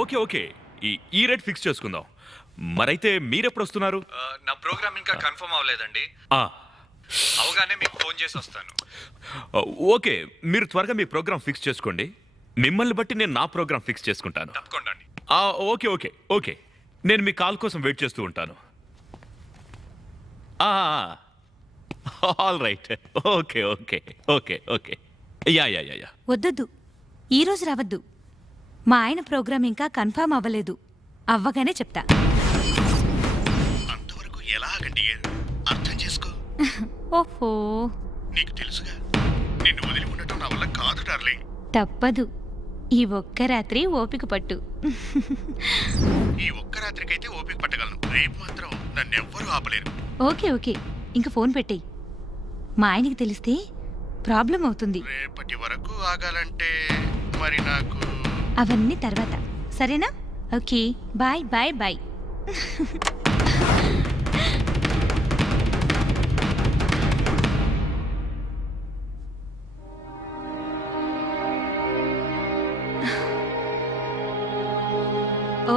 Okay okay ఈ rate fix చేసుకుందాం. మరైతే మీరెప్పుడు వస్తున్నారు? నా ప్రోగ్రామ్ ఇంకా కన్ఫర్మ్ అవ్వలేదండి. అవగానే మీకు ఫోన్ చేసి వస్తాను. ఓకే, మీరు త్వరగా మీ ప్రోగ్రామ్ ఫిక్స్ చేసుకోండి. మిమ్మల్ని బట్టి నేను నా ప్రోగ్రామ్ ఫిక్స్ చేసుకుంటాను. తప్పకుండా. ఓకే ఓకే ఓకే, నేను మీ కాల్ కోసం వెయిట్ చేస్తూ ఉంటాను. All right. Okay okay okay okay. Yeah yeah yeah yeah. వద్దొద్దు, ఈరోజు రావద్దు. మా ఆయన ప్రోగ్రామ్ ఇంకా కన్ఫర్మ్ అవ్వలేదు. అవ్వగానే చెప్తా. అంతవరకు ఎలాగండి? అర్థం చేసుకో. ఓహో, నీకు తెలుసుగా, నిన్ను వదిలి ఉండటం నా వల్ల కాదు డార్లింగ్. తప్పదు. ఈ ఒక్క రాత్రి ఓపిక పట్టు. ఈ ఒక్క రాత్రికైతే ఓపిక పట్టగలను. రేపు మాత్రం నన్నెవ్వరూ ఆపలేరు. ఓకే ఓకే, ఇంక ఫోన్ పెట్టేయ్. మా ఆయనకి తెలిస్తే ప్రాబ్లం అవుతుంది. రేపటి వరకు ఆగాలంటే మరి నాకు అవన్నీ తర్వాత, సరేనా? Okay, bye bye bye. ఓ,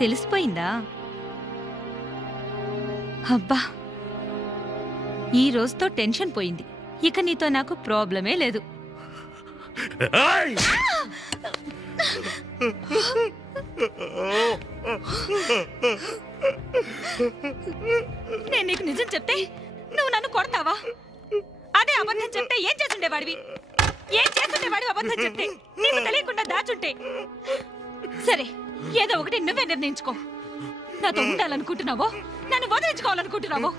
తెలిసిపోయిందా? అబ్బా, ఈ రోజుతో టెన్షన్ పోయింది. ఇక నీతో నాకు ప్రాబ్లమే లేదు. నేను నీకు నిజం చెప్తే నువ్వు నన్ను కొడతావా? అదే అబద్ధం చెప్తే ఏం చేస్తుండేవాడివి? ఏం చేస్తుండేవాడివి అబద్ధం చెప్తే? నీకు తెలియకుండా దాచుంటే. సరే, ఏదో ఒకటి నువ్వే నిర్ణయించుకో. నాతో ఉండాలనుకుంటున్నావో, నన్ను వదిలించుకోవాలనుకుంటున్నావో?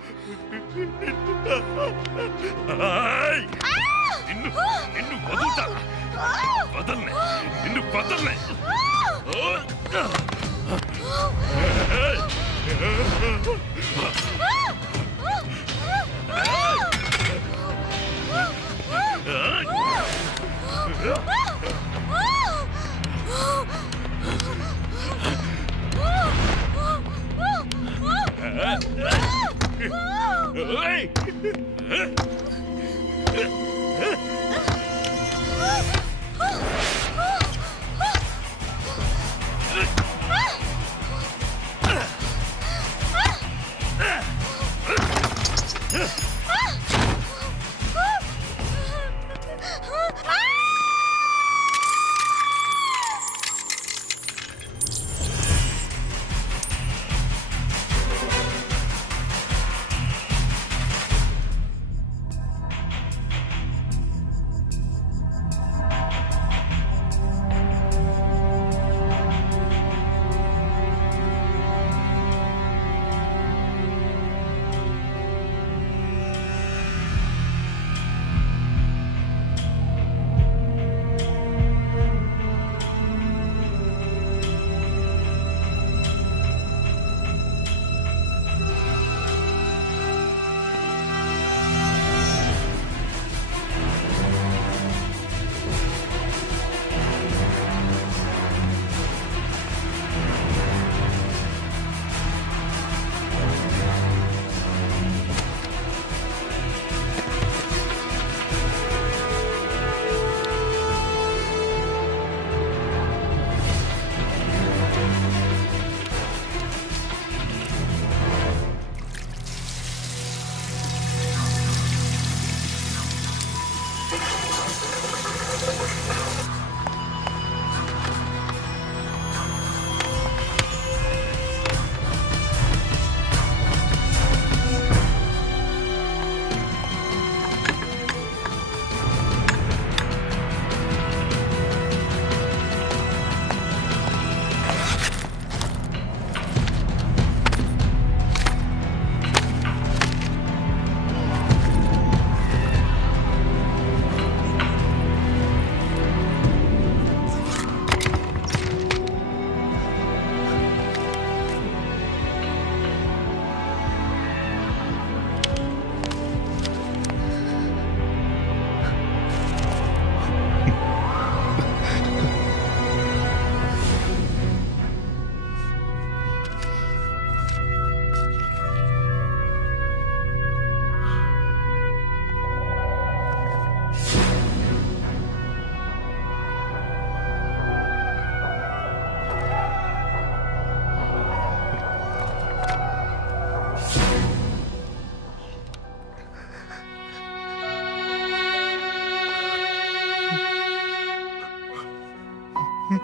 హలో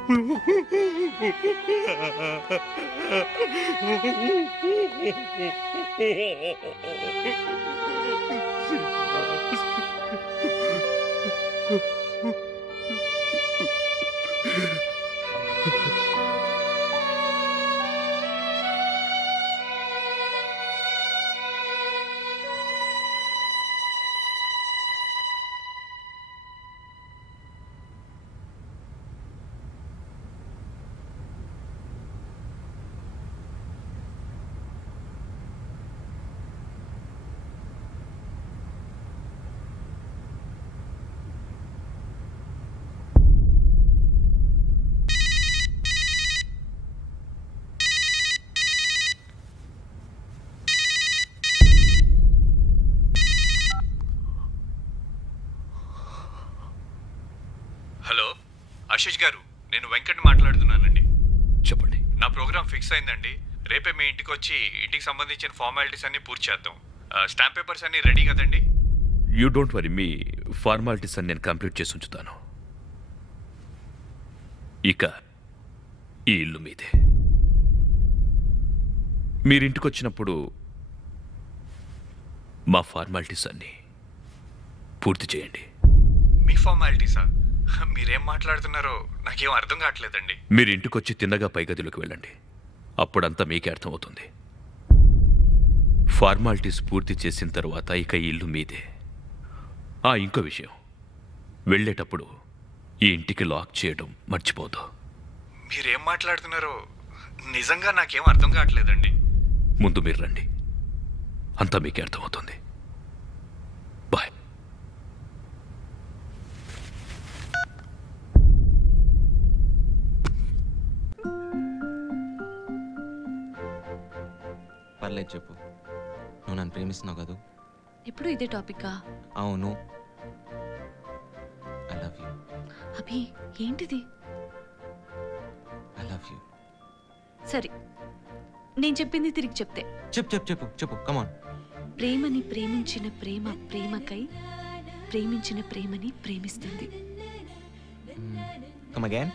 ఆశీష్ గారు, నేను వెంకట్ మాట్లాడుతున్నానండి. చెప్పండి. నా ప్రోగ్రామ్ ఫిక్స్ అయిందండి. రేపే మీ ఇంటికి వచ్చి ఇంటికి సంబంధించిన ఫార్మాలిటీస్ అన్ని పూర్తి చేద్దాం. స్టాంప్ పేపర్స్ అన్ని రెడీ కదండి? You don't worry, me formalities అని నేను కంప్లీట్ చేసి ఉంచుతాను. ఇక ఈ ఇల్లు మీదే. మీరింటికి వచ్చినప్పుడు మా ఫార్మాలిటీస్ అన్ని పూర్తి చేయండి. మీ ఫార్మాలిటీసా? మీరేం మాట్లాడుతున్నారో నాకేం అర్థం కావట్లేదండి. మీరు ఇంటికి వచ్చి తిన్నగా పై గదిలోకి వెళ్ళండి. అప్పుడంతా మీకే అర్థమవుతుంది. ఫార్మాలిటీస్ పూర్తి చేసిన తర్వాత ఇక ఈ ఇల్లు మీదే. ఇంకో విషయం, వెళ్ళేటప్పుడు ఈ ఇంటికి లాక్ చేయడం మర్చిపోదు. మీరేం మాట్లాడుతున్నారో నిజంగా నాకేం అర్థం కావట్లేదండి. ముందు మీరు రండి, అంతా మీకే అర్థమవుతుంది. బాయ్. పర్లేదు చెప్పు. నువ్వు నన్ను ప్రేమిస్తున్నావు కదా? ఎప్పుడు ఇదే టాపిక్కా? అవును. I love you. అభి, ఏంటిది? I love you. సరే, నేను చెప్పింది తిరిగి చెప్తే. చెప్పు చెప్పు చెప్పు చెప్పు, కమాన్. ప్రేమని ప్రేమించిన ప్రేమ ప్రేమకై ప్రేమించిన ప్రేమని ప్రేమిస్తుంది. Come again.